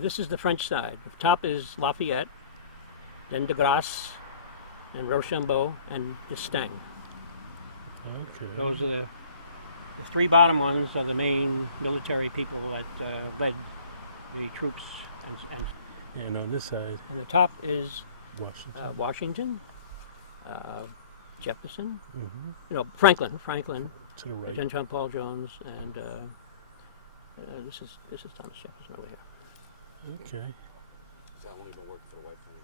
This is the French side. The top is Lafayette, then de Grasse, and Rochambeau, and D'Estaing. Okay. Those are the three bottom ones are the main military people that led the troops. And on this side, And the top is Washington. Washington, Jefferson, Mm-hmm. Franklin, To the right. John Paul Jones, and this is Thomas Jefferson over here. Okay. So I won't even work for the White Family.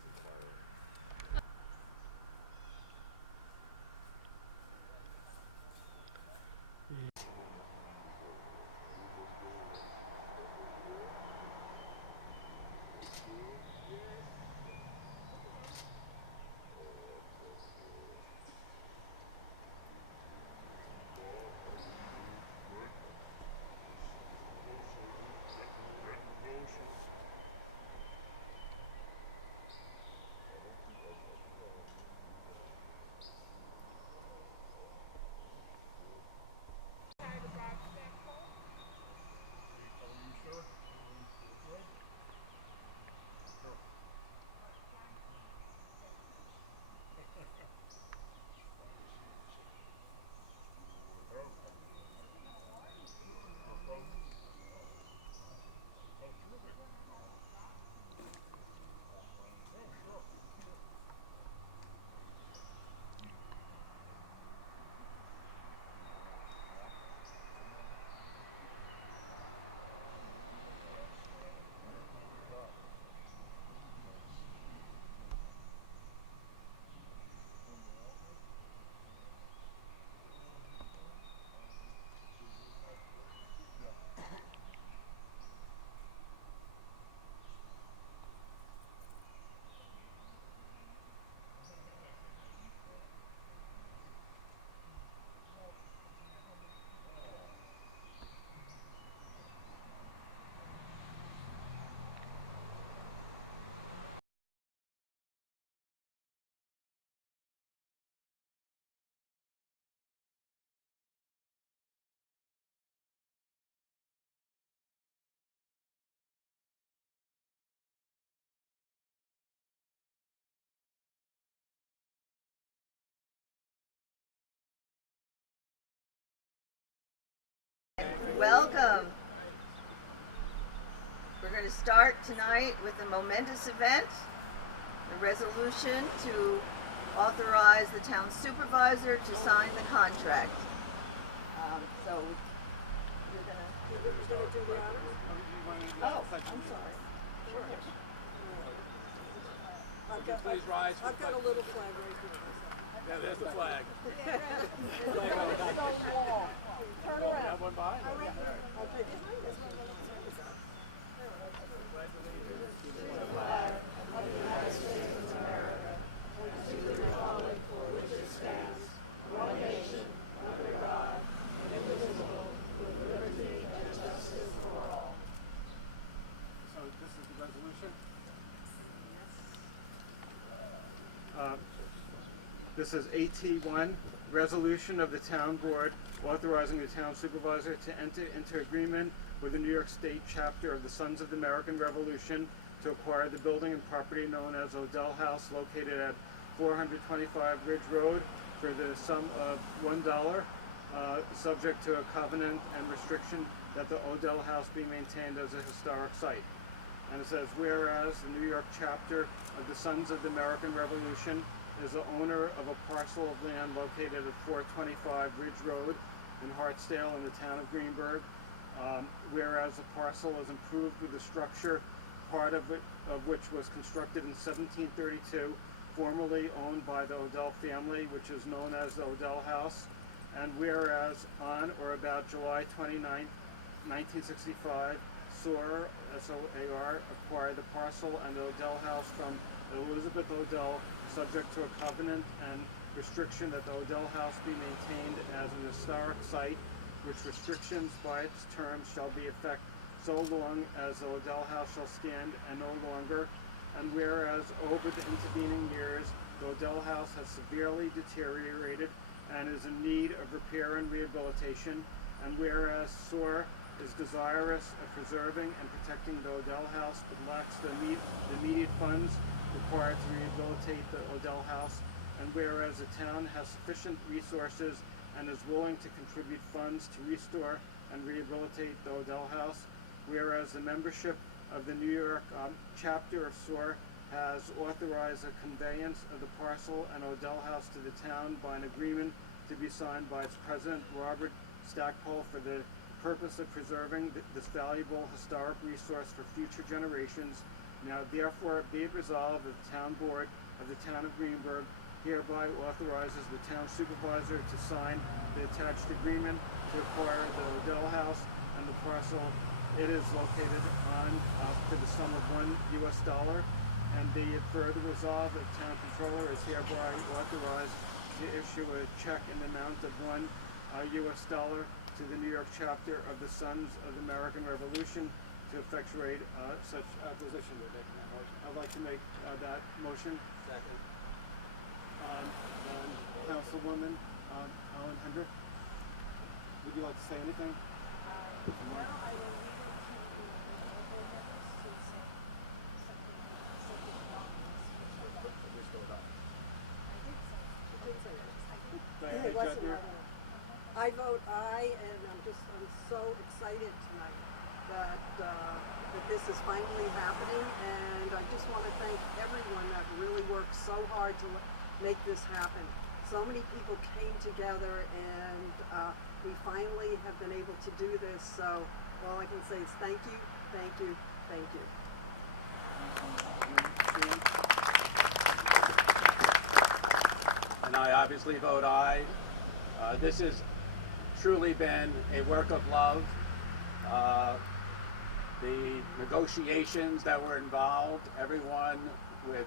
Welcome. We're going to start tonight with a momentous event, the resolution to authorize the town supervisor to sign the contract. So you're going to do the honors? Oh, I'm sorry. Sure. Please rise. I've got a little flag right here. Yeah, there's the flag. Turn around. Have one by? Okay. So this is the resolution? This is AT1, resolution of the town board authorizing the town supervisor to enter into agreement with the New York State chapter of the Sons of the American Revolution to acquire the building and property known as Odell House located at 425 Ridge Road for the sum of $1, subject to a covenant and restriction that the Odell House be maintained as a historic site. And it says, whereas the New York chapter of the Sons of the American Revolution is the owner of a parcel of land located at 425 Ridge Road in Hartsdale in the town of Greenburgh, whereas the parcel is improved with a structure, part of which was constructed in 1732, formerly owned by the Odell family, which is known as the Odell House, and whereas on or about July 29, 1965, SOAR, S-O-A-R, acquired the parcel and the Odell House from Elizabeth Odell, subject to a covenant and restriction that the Odell House be maintained as an historic site, which restrictions by its terms shall be effect so long as the Odell House shall stand and no longer, and whereas over the intervening years the Odell House has severely deteriorated and is in need of repair and rehabilitation, and whereas SOAR is desirous of preserving and protecting the Odell House, but lacks the immediate funds required to rehabilitate the Odell House, and whereas the town has sufficient resources and is willing to contribute funds to restore and rehabilitate the Odell House, whereas the membership of the New York chapter of SOAR has authorized a conveyance of the parcel and Odell House to the town by an agreement to be signed by its president, Robert Stackpole, for the purpose of preserving this valuable historic resource for future generations. Now therefore be it resolved that the town board of the Town of Greenburgh hereby authorizes the town supervisor to sign the attached agreement to acquire the Odell House and the parcel it is located on for the sum of $1, and be it further resolved that the town controller is hereby authorized to issue a check in the amount of $1 to the New York chapter of the Sons of the American Revolution to effectuate such acquisition. I'd like to make that motion. Second. Councilwoman Ellen Hendrick, would you like to say anything? Well, I will leave it to to say something about this. I did say it. Diana It wasn't Jetner? loud enough. I vote aye, and I'm so excited tonight that this is finally happening, and I just want to thank everyone that really worked so hard to make this happen. So many people came together, and we finally have been able to do this. So all I can say is thank you, thank you, thank you. And I obviously vote aye. This has truly been a work of love. The negotiations that were involved, everyone with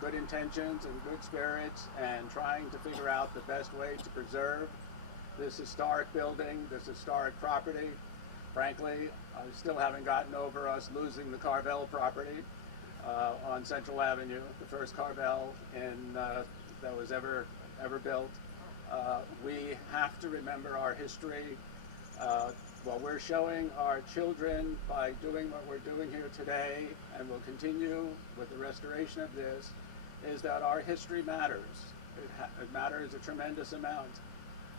good intentions and good spirits, and trying to figure out the best way to preserve this historic building, this historic property. Frankly, I still haven't gotten over us losing the Carvel property on Central Avenue, the first Carvel that was ever built. We have to remember our history. What we're showing our children by doing what we're doing here today, and will continue with the restoration of this, is that our history matters. It matters a tremendous amount.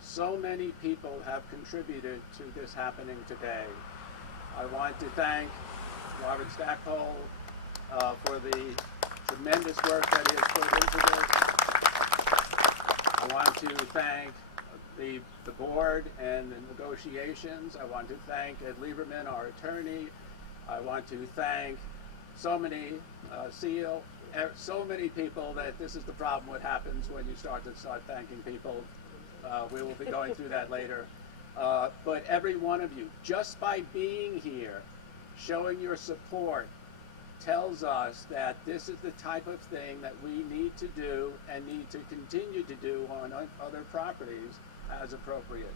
So many people have contributed to this happening today. I want to thank Robert Stackpole for the tremendous work that he has put into this. I want to thank the board and the negotiations. I want to thank Ed Lieberman, our attorney. I want to thank so many so many people that this is the problem what happens when you start thanking people. We will be going through that later. But every one of you, just by being here, showing your support, tells us that this is the type of thing that we need to do and need to continue to do on other properties as appropriate.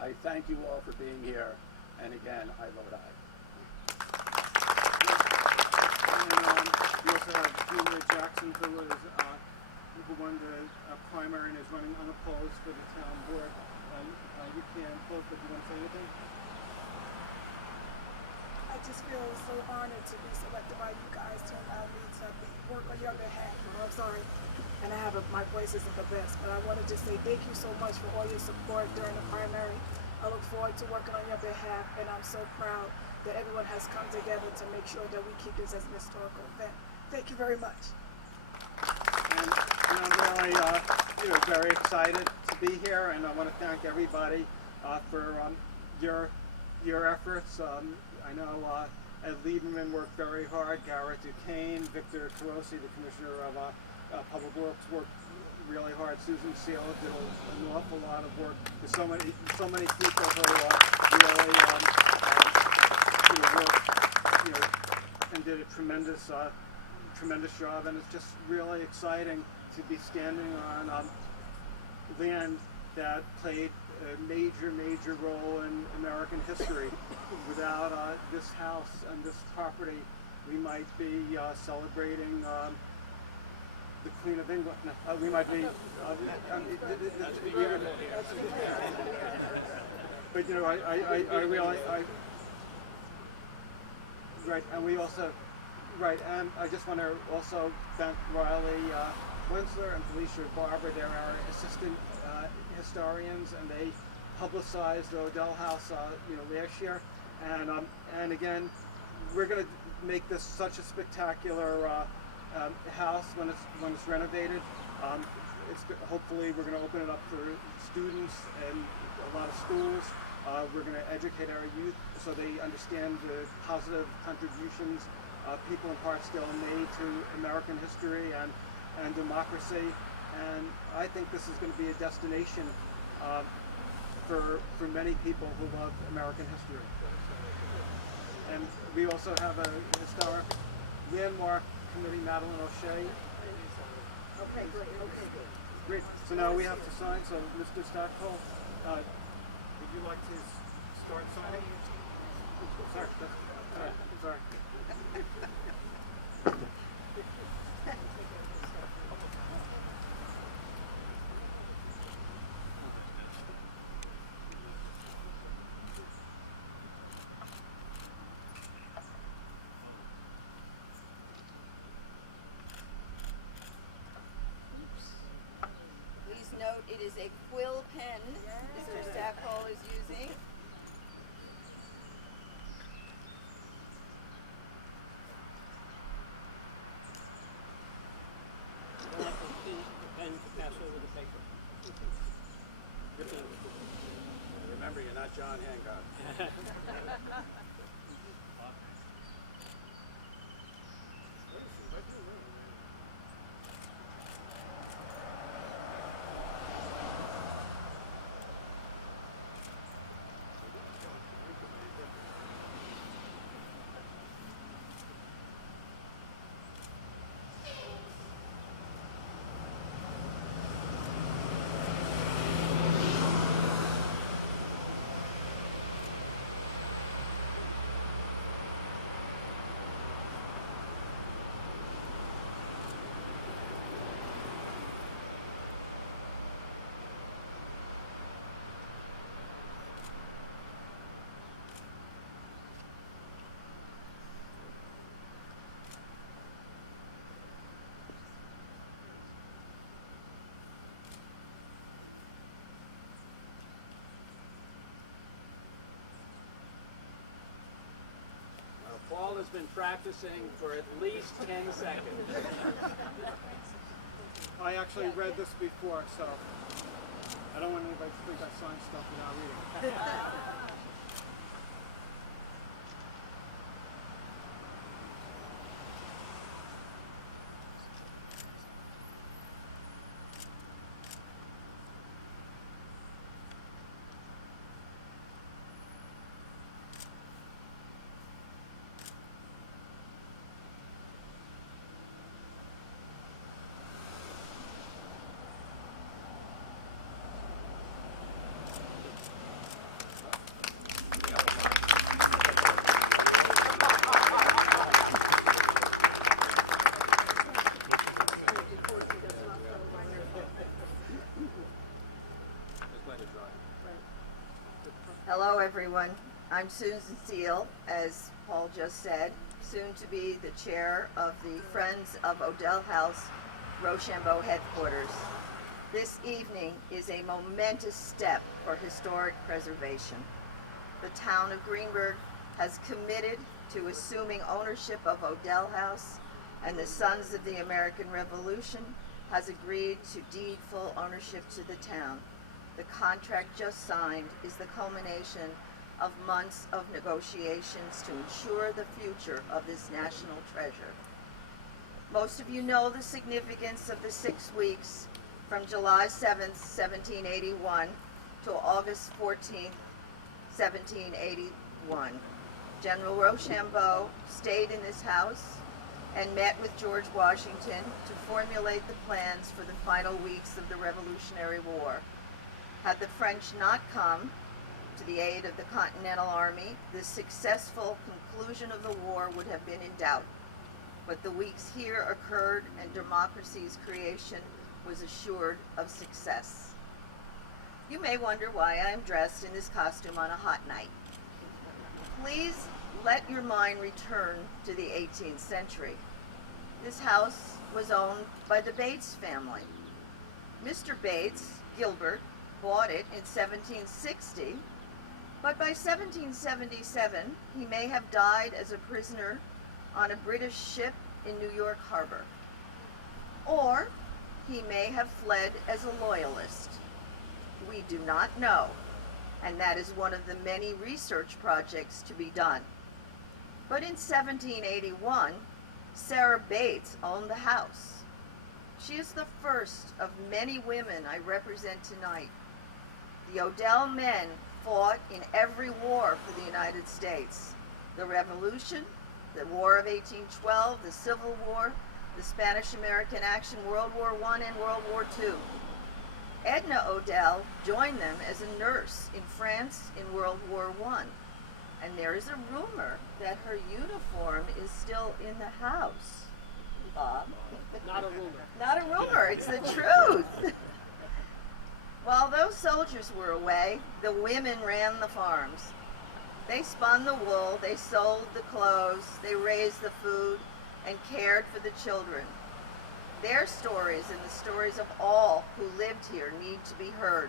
I thank you all for being here, and again, I vote aye. And we also have Junior Jackson, who won the primary and is running unopposed for the town board. You can't vote, but you want to say anything? I just feel so honored to be selected by you guys to allow me to work on your behalf. I'm sorry, and my voice isn't the best, but I want to just say thank you so much for all your support during the primary. I look forward to working on your behalf, and I'm so proud that everyone has come together to make sure that we keep this as an historical event. Thank you very much. And I'm really very excited to be here, and I want to thank everybody for your efforts. I know Ed Lieberman worked very hard, Garrett Duquesne, Victor Carosi, the Commissioner of Public Works, worked really hard. Susan Seal did an awful lot of work. There's so many people who really worked, and did a tremendous job, and it's just really exciting to be standing on land that played a major role in American history. Without this house and this property, we might be celebrating the Queen of England. We might be. But I Right, and we also, right, and I just want to also thank Riley Winsler and Felicia Barber. They're our assistant historians, and they publicized the Odell House, last year. And again, we're going to make this such a spectacular house when it's renovated. Hopefully we're going to open it up for students and a lot of schools. We're going to educate our youth so they understand the positive contributions people in Hartsdale made to American history and democracy. And I think this is going to be a destination for many people who love American history. And we also have a historic landmark committee, Madeline O'Shea. Okay, good. Okay, good. Great. So now we have to sign. So Mr. Stackpole, would you like to start signing? Sorry. Sorry. Please note it is a quill pen Mr. Stackpole is using. Pen to pass over the paper. Remember, you're not John Hancock. Paul has been practicing for at least 10 seconds. I actually read this before, so I don't want anybody to think I signed stuff without reading. Hello, everyone. I'm Susan Steele, as Paul just said, soon to be the chair of the Friends of Odell House, Rochambeau headquarters. This evening is a momentous step for historic preservation. The Town of Greenburgh has committed to assuming ownership of Odell House, and the Sons of the American Revolution has agreed to deed full ownership to the town. The contract just signed is the culmination of months of negotiations to ensure the future of this national treasure. Most of you know the significance of the 6 weeks from July 7th, 1781 to August 14th, 1781. General Rochambeau stayed in this house and met with George Washington to formulate the plans for the final weeks of the Revolutionary War. Had the French not come to the aid of the Continental Army, the successful conclusion of the war would have been in doubt. But the weeks here occurred, and democracy's creation was assured of success. You may wonder why I am dressed in this costume on a hot night. Please let your mind return to the 18th century. This house was owned by the Bates family. Mr. Bates, Gilbert, bought it in 1760, but by 1777 he may have died as a prisoner on a British ship in New York Harbor. Or he may have fled as a loyalist. We do not know, and that is one of the many research projects to be done. But in 1781, Sarah Bates owned the house. She is the first of many women I represent tonight. The Odell men fought in every war for the United States. The Revolution, the War of 1812, the Civil War, the Spanish-American Action, World War I and World War II. Edna Odell joined them as a nurse in France in World War I. And there is a rumor that her uniform is still in the house. Bob? Not a rumor. Not a rumor, it's the truth. While those soldiers were away, the women ran the farms. They spun the wool, they sold the clothes, they raised the food, and cared for the children. Their stories and the stories of all who lived here need to be heard.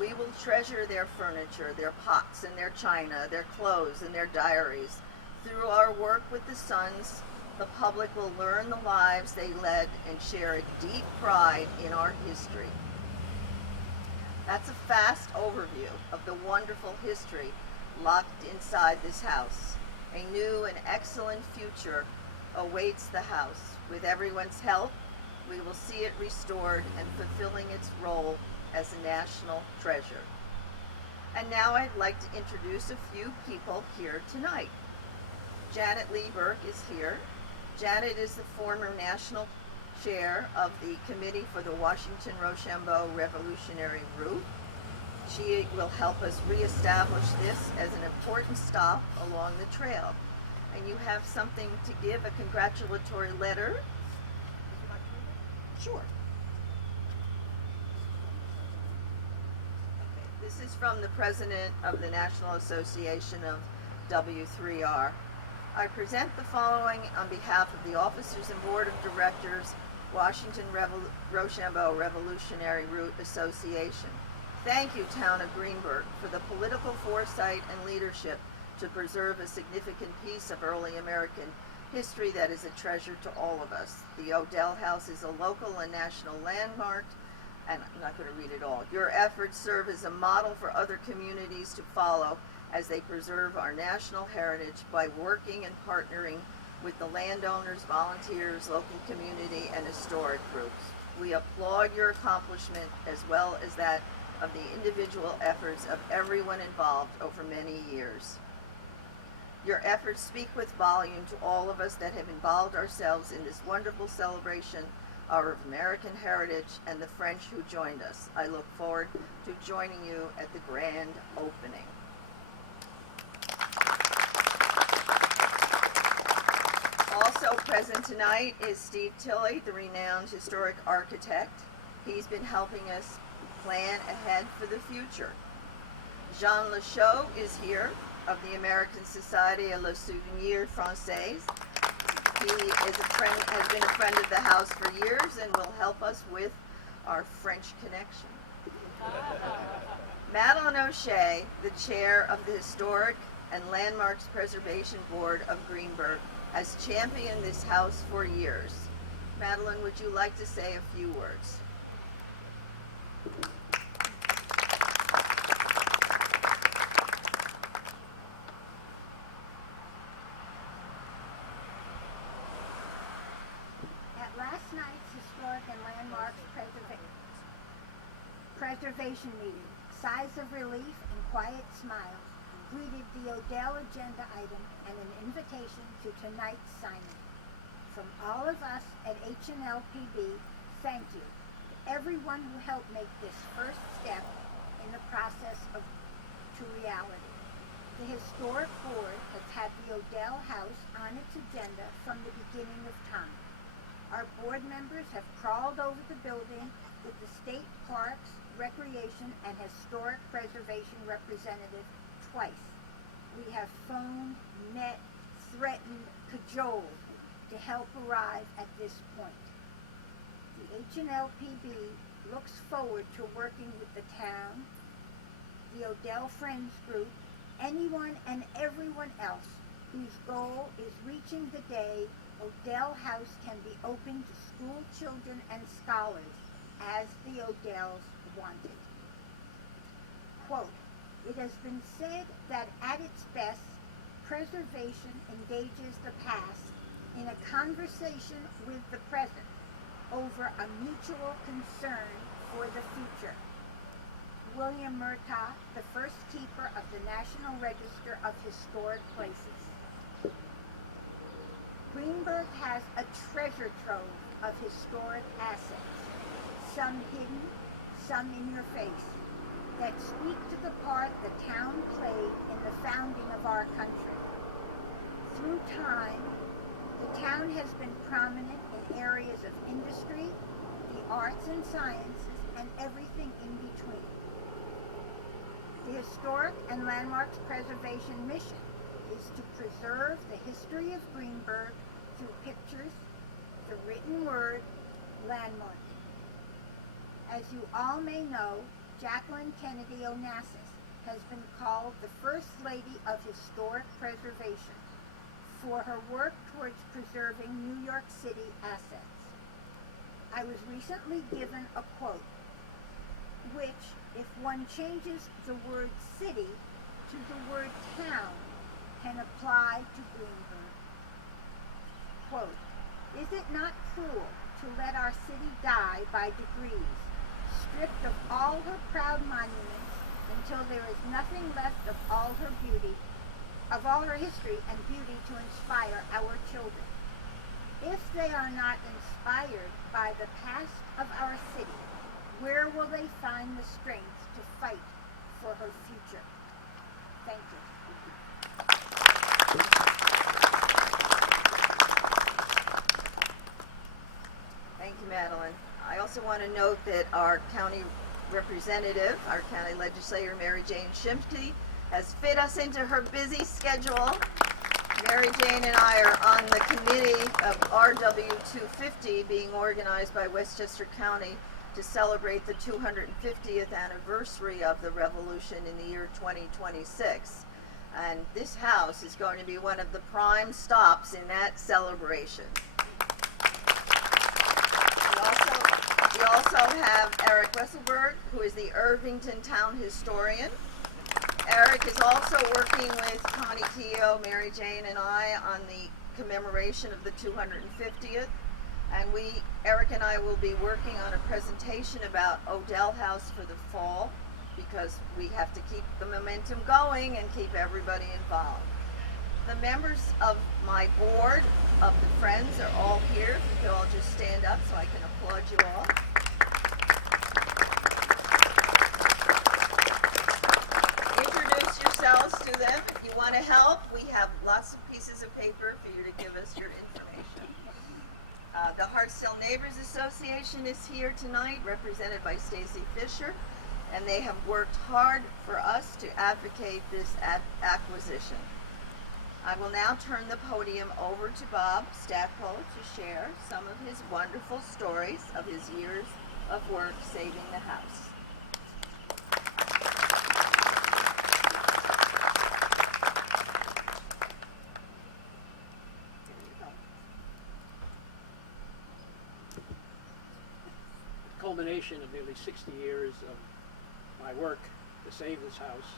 We will treasure their furniture, their pots and their china, their clothes and their diaries. Through our work with the sons, the public will learn the lives they led and share a deep pride in our history. That's a fast overview of the wonderful history locked inside this house. A new and excellent future awaits the house. With everyone's help, we will see it restored and fulfilling its role as a national treasure. And now I'd like to introduce a few people here tonight. Janet Lee Burke is here. Janet is the former national chair of the Committee for the Washington-Rochambeau Revolutionary Route. She will help us reestablish this as an important stop along the trail. And you have something to give, a congratulatory letter. Sure. Okay. This is from the president of the National Association of W3R. I present the following on behalf of the officers and board of directors, Washington-Rochambeau Revolutionary Route Association. Thank you, Town of Greenburgh, for the political foresight and leadership to preserve a significant piece of early American history that is a treasure to all of us. The Odell House is a local and national landmark, and I'm not going to read it all. Your efforts serve as a model for other communities to follow as they preserve our national heritage by working and partnering with the landowners, volunteers, local community, and historic groups. We applaud your accomplishment as well as that of the individual efforts of everyone involved over many years. Your efforts speak with volume to all of us that have involved ourselves in this wonderful celebration of American heritage and the French who joined us. I look forward to joining you at the grand opening. Also present tonight is Steve Tilley, the renowned historic architect. He's been helping us plan ahead for the future. Jean Lachaud is here, of the American Society of le Souvenir Français. He is has been a friend of the house for years and will help us with our French connection. Madeline O'Shea, the chair of the Historic and Landmarks Preservation Board of Greenburgh, has championed this house for years. Madeline, would you like to say a few words? At last night's Historic and Landmarks Preservation meeting, sighs of relief and quiet smiles greeted the Odell agenda item and an invitation to tonight's signing. From all of us at HNLPB, thank you to everyone who helped make this first step in the process to reality. The Historic Board has had the Odell House on its agenda from the beginning of time. Our board members have crawled over the building with the State Parks, Recreation, and Historic Preservation representative twice. we have phoned, met, threatened, cajoled to help arrive at this point. The HNLPB looks forward to working with the town, the Odell Friends Group, anyone and everyone else whose goal is reaching the day Odell House can be open to school children and scholars as the Odells wanted. Quote, "It has been said that at its best, preservation engages the past in a conversation with the present over a mutual concern for the future." William Murtaugh, the first keeper of the National Register of Historic Places. Greenburgh has a treasure trove of historic assets, some hidden, some in your face, that speak to the part the town played in the founding of our country. Through time, the town has been prominent in areas of industry, the arts and sciences, and everything in between. The Historic and Landmarks Preservation mission is to preserve the history of Greenburgh through pictures, the written word, landmarking. As you all may know, Jacqueline Kennedy Onassis has been called the First Lady of Historic Preservation for her work towards preserving New York City assets. I was recently given a quote, which, if one changes the word city to the word town, can apply to Greenburgh. Quote, "Is it not cruel to let our city die by degrees, stripped of all her proud monuments until there is nothing left of all her beauty, of all her history and beauty to inspire our children? If they are not inspired by the past of our city, where will they find the strength to fight for her future?" Thank you. Thank you, Madeline. I also want to note that our county representative, our county legislator, Mary Jane Shimke, has fit us into her busy schedule. Mary Jane and I are on the committee of RW 250 being organized by Westchester County to celebrate the 250th anniversary of the revolution in the year 2026. And this house is going to be one of the prime stops in that celebration. We also have Eric Wesselberg, who is the Irvington Town Historian. Eric is also working with Connie Keogh, Mary Jane, and I on the commemoration of the 250th. And Eric and I will be working on a presentation about Odell House for the fall, because we have to keep the momentum going and keep everybody involved. The members of my board of the Friends are all here. If you could all just stand up so I can applaud you all. Introduce yourselves to them. If you want to help, we have lots of pieces of paper for you to give us your information. The Hartsdale Neighbors Association is here tonight, represented by Stacy Fisher, and they have worked hard for us to advocate this acquisition. I will now turn the podium over to Bob Stackpole to share some of his wonderful stories of his years of work saving the house. Culmination of nearly 60 years of my work to save this house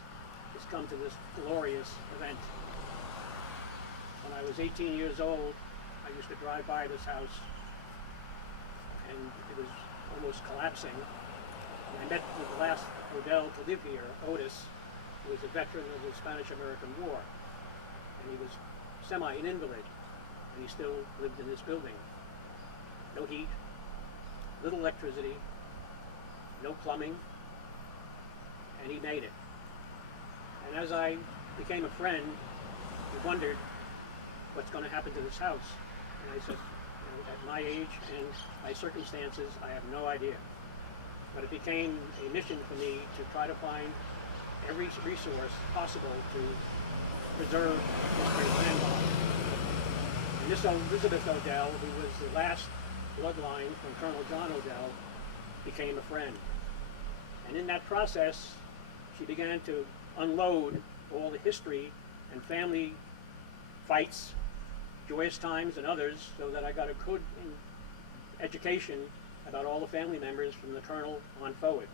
has come to this glorious event. When I was 18 years old, I used to drive by this house, and it was almost collapsing. And I met with the last Odell to live here, Otis, who was a veteran of the Spanish-American War, and he was an invalid, and he still lived in this building. No heat, little electricity, no plumbing, and he made it. And as I became a friend, we wondered what's going to happen to this house. And I said, at my age and my circumstances, I have no idea. But it became a mission for me to try to find every resource possible to preserve history landmark. And this Elizabeth Odell, who was the last bloodline from Colonel John Odell, became a friend. And in that process, she began to unload all the history and family fights, joyous times and others, so that I got a good education about all the family members from the Colonel on forward,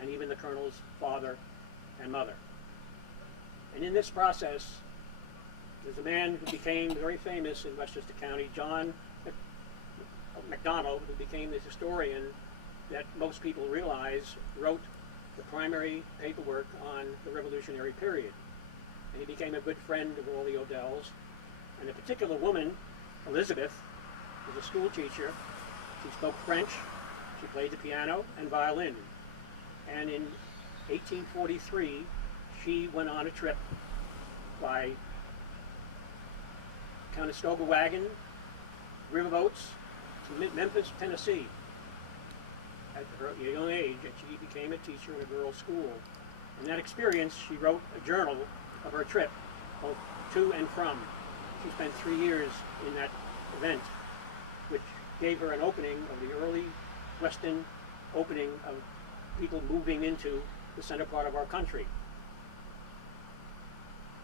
and even the Colonel's father and mother. And in this process, there's a man who became very famous in Westchester County, John McDonald, who became the historian that most people realize wrote the primary paperwork on the Revolutionary period. And he became a good friend of all the Odells. And a particular woman, Elizabeth, was a school teacher. She spoke French, she played the piano and violin. And in 1843, she went on a trip by Conestoga wagon, riverboats, to Memphis, Tennessee, at her young age, and she became a teacher in a girls' school. In that experience, she wrote a journal of her trip, both to and from. She spent 3 years in that event, which gave her an opening of the early Western opening of people moving into the center part of our country.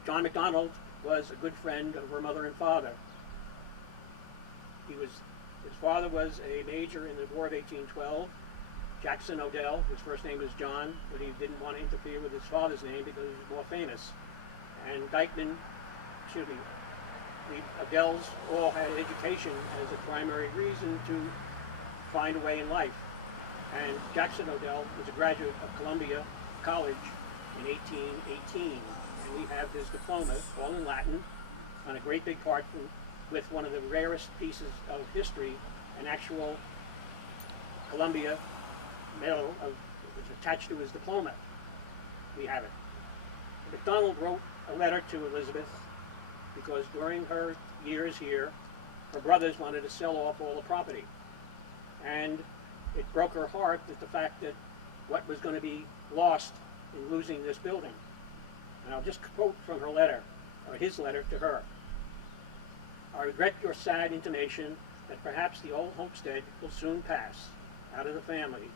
John McDonald was a good friend of her mother and father. His father was a major in the War of 1812. Jackson Odell, his first name was John, but he didn't want to interfere with his father's name because he was more famous. And the Odells all had education as a primary reason to find a way in life. And Jackson Odell was a graduate of Columbia College in 1818. And we have his diploma, all in Latin, on a great big part with one of the rarest pieces of history, an actual Columbia medal was attached to his diploma. We have it. McDonald wrote a letter to Elizabeth because during her years here, her brothers wanted to sell off all the property. And it broke her heart at the fact that what was going to be lost in losing this building. And I'll just quote from her letter, or his letter to her. I regret your sad intimation that perhaps the old homestead will soon pass out of the family.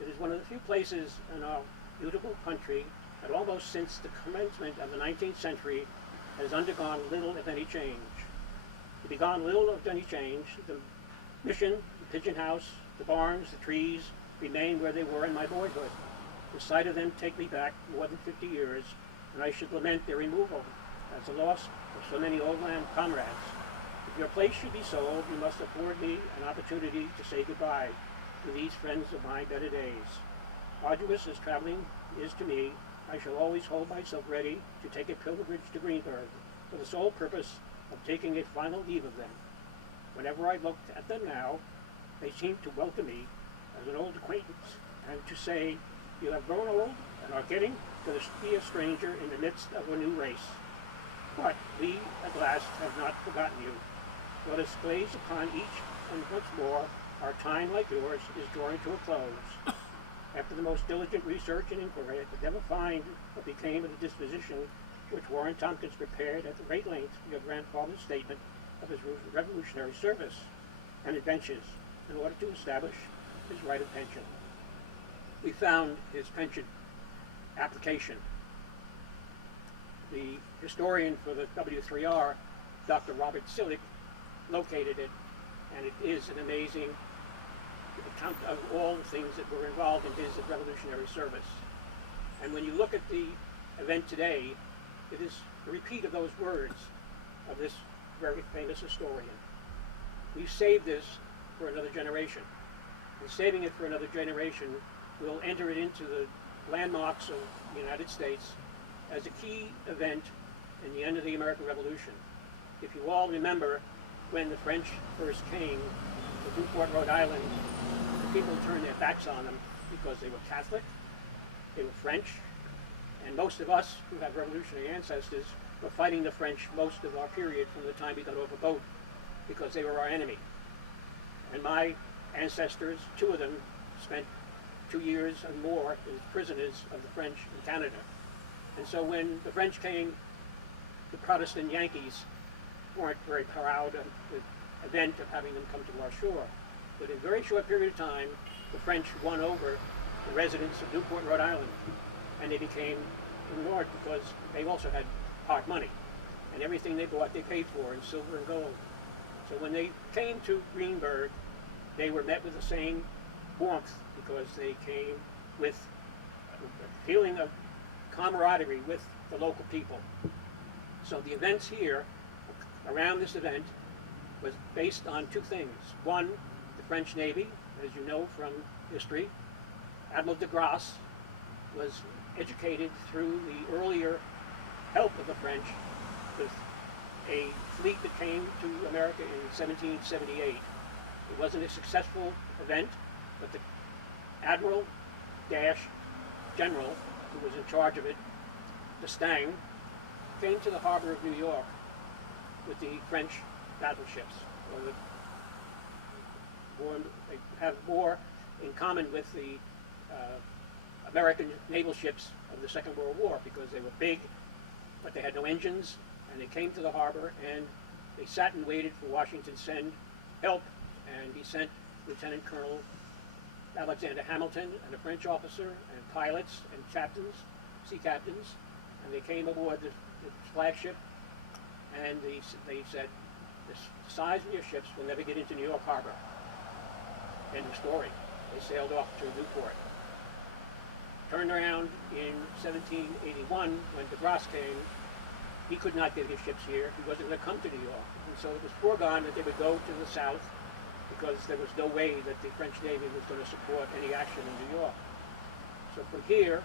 It is one of the few places in our beautiful country that almost since the commencement of the 19th century has undergone little, if any, change. To be gone little of any change, the mission, the pigeon house, the barns, the trees remain where they were in my boyhood. The sight of them take me back more than 50 years, and I should lament their removal as the loss of so many old land comrades. If your place should be sold, you must afford me an opportunity to say goodbye to these friends of my better days. Arduous as traveling is to me, I shall always hold myself ready to take a pilgrimage to Greenburgh for the sole purpose of taking a final leave of them. Whenever I look at them now, they seem to welcome me as an old acquaintance and to say, you have grown old and are getting to be a stranger in the midst of a new race. But we, at last, have not forgotten you. Let us gaze upon each, and once more, our time, like yours, is drawing to a close. After the most diligent research and inquiry, I could never find what became of the disposition which Warren Tompkins prepared at great length for your grandfather's statement of his revolutionary service and adventures in order to establish his right of pension. We found his pension application. The historian for the W3R, Dr. Robert Sillick, located it, and it is an amazing account of all the things that were involved in his revolutionary service. And when you look at the event today, it is a repeat of those words of this very famous historian. We've saved this for another generation. And saving it for another generation will enter it into the landmarks of the United States as a key event in the end of the American Revolution. If you all remember when the French first came to Newport, Rhode Island, the people turned their backs on them because they were Catholic, they were French, and most of us who have revolutionary ancestors were fighting the French most of our period from the time we got off a boat because they were our enemy. And my ancestors, 2 of them, spent 2 years and more as prisoners of the French in Canada. And so when the French came the Protestant Yankees weren't very proud of the event of having them come to our shore. But in a very short period of time, the French won over the residents of Newport, Rhode Island, and they became ignored because they also had hard money. And everything they bought, they paid for in silver and gold. So when they came to Greenburgh, they were met with the same warmth because they came with a feeling of camaraderie with the local people. So the events here, around this event, was based on two things. One, the French Navy, as you know from history. Admiral de Grasse was educated through the earlier help of the French with a fleet that came to America in 1778. It wasn't a successful event, but the Admiral General, who was in charge of it, D'Estaing, came to the harbor of New York with the French battleships. They have more in common with the American naval ships of the Second World War because they were big, but they had no engines, and they came to the harbor and they sat and waited for Washington to send help, and he sent Lieutenant Colonel Alexander Hamilton and a French officer and pilots and captains, sea captains, and they came aboard the flagship, and they said, the size of your ships will never get into New York Harbor. End of story. They sailed off to Newport. Turned around in 1781 when de Grasse came. He could not get his ships here. He wasn't going to come to New York. And so it was foregone that they would go to the south because there was no way that the French Navy was going to support any action in New York. So from here,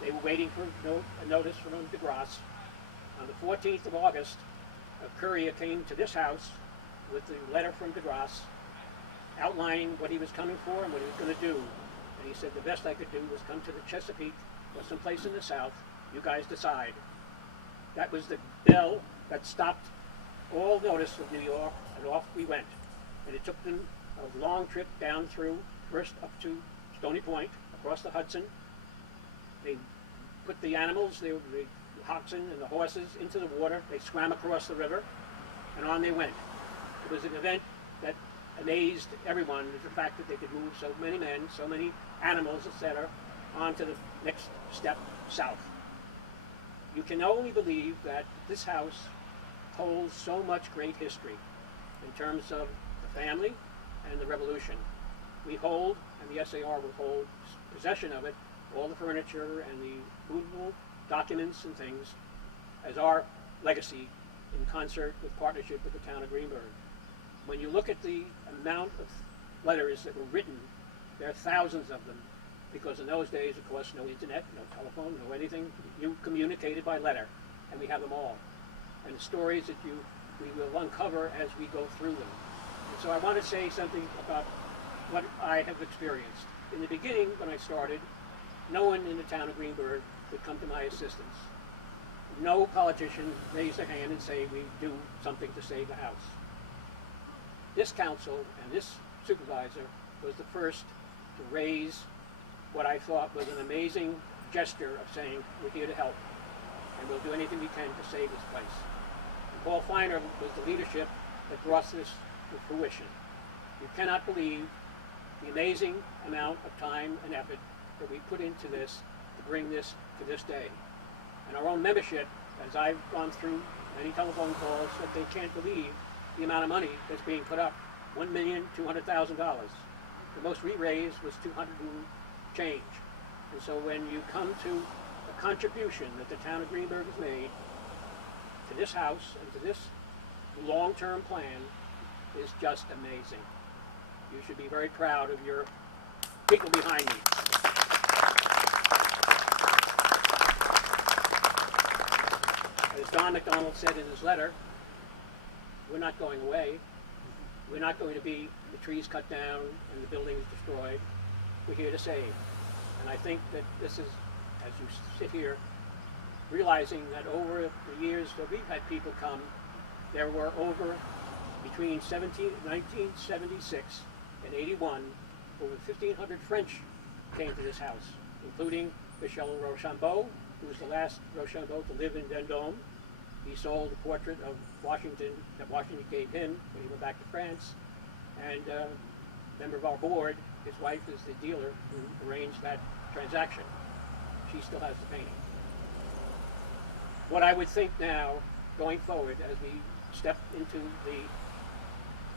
they were waiting for a notice from de Grasse. On the 14th of August, a courier came to this house with the letter from de Grasse outlining what he was coming for and what he was going to do. And he said, the best I could do was come to the Chesapeake or someplace in the south. You guys decide. That was the bell that stopped all notice of New York, and off we went. And it took them a long trip down through, first up to Stony Point, across the Hudson. They put the animals, the oxen and the horses, into the water. They swam across the river, and on they went. It was an event that amazed everyone, the fact that they could move so many men, so many animals, etc., on to the next step south. You can only believe that this house holds so much great history in terms of the family and the Revolution. We hold, and the SAR will hold possession of it, all the furniture and the movable documents and things, as our legacy in concert with partnership with the Town of Greenburgh. When you look at the amount of letters that were written, there are thousands of them, because in those days, of course, no internet, no telephone, no anything. You communicated by letter, and we have them all. And the stories that we will uncover as we go through them. And so I want to say something about what I have experienced. In the beginning, when I started, no one in the Town of Greenburgh would come to my assistance. No politician raised their hand and say, we do something to save the house. This council and this supervisor was the first to raise what I thought was an amazing gesture of saying, we're here to help, and we'll do anything we can to save this place. And Paul Feiner was the leadership that brought this to fruition. You cannot believe the amazing amount of time and effort that we put into this to bring this to this day. And our own membership, as I've gone through many telephone calls, that they can't believe the amount of money that's being put up, $1,200,000. The most we raised was 200 and change. And so when you come to the contribution that the Town of Greenburgh has made to this house and to this long-term plan is just amazing. You should be very proud of your people behind me. As Don McDonald said in his letter, we're not going away. We're not going to be the trees cut down and the buildings destroyed. We're here to save. And I think that this is, as you sit here, realizing that over the years that we've had people come, there were over, between 1976 and 81, over 1,500 French came to this house, including Michel Rochambeau, who was the last Rochambeau to live in Vendôme. He sold a portrait of Washington that Washington gave him when he went back to France. And a member of our board, his wife is the dealer who arranged that transaction. She still has the painting. What I would think now, going forward, as we step into the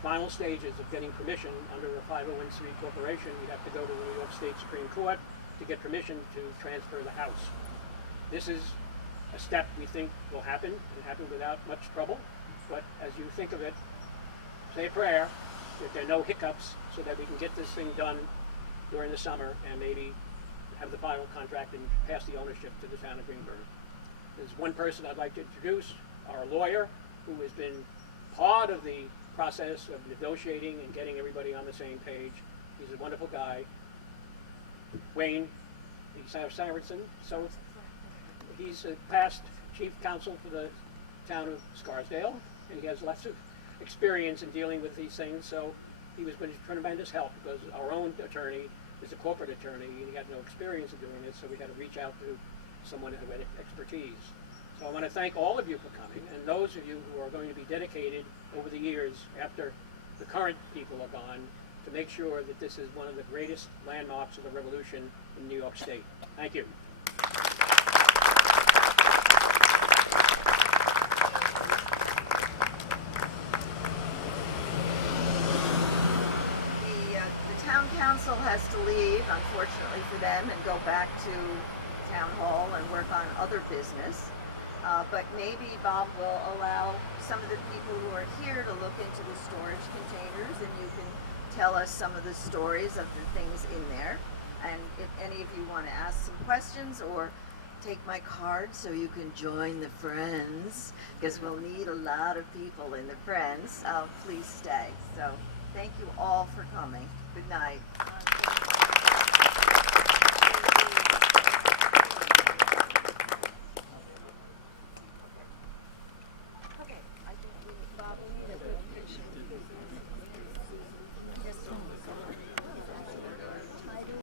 final stages of getting permission under a 501c corporation, we'd have to go to the New York State Supreme Court to get permission to transfer the house. This is a step we think will happen, and happen without much trouble. But as you think of it, say a prayer that there are no hiccups so that we can get this thing done during the summer and maybe have the final contract and pass the ownership to the town of Greenburgh. There's one person I'd like to introduce, our lawyer, who has been part of the process of negotiating and getting everybody on the same page. He's a wonderful guy. Wayne Simonson. So he's a past chief counsel for the town of Scarsdale, and he has lots of experience in dealing with these things. So he was been a tremendous help, because our own attorney is a corporate attorney and he had no experience in doing this, so we had to reach out to someone who had expertise. So I want to thank all of you for coming, and those of you who are going to be dedicated over the years after the current people are gone, to make sure that this is one of the greatest landmarks of the revolution in New York State. Thank you. The town council has to leave, unfortunately for them, and go back to town hall and work on other business. But maybe Bob will allow some of the people who are here to look into the storage containers, and you can tell us some of the stories of the things in there. And if any of you want to ask some questions or take my card so you can join the Friends, because we'll need a lot of people in the Friends, please stay. So thank you all for coming. Good night.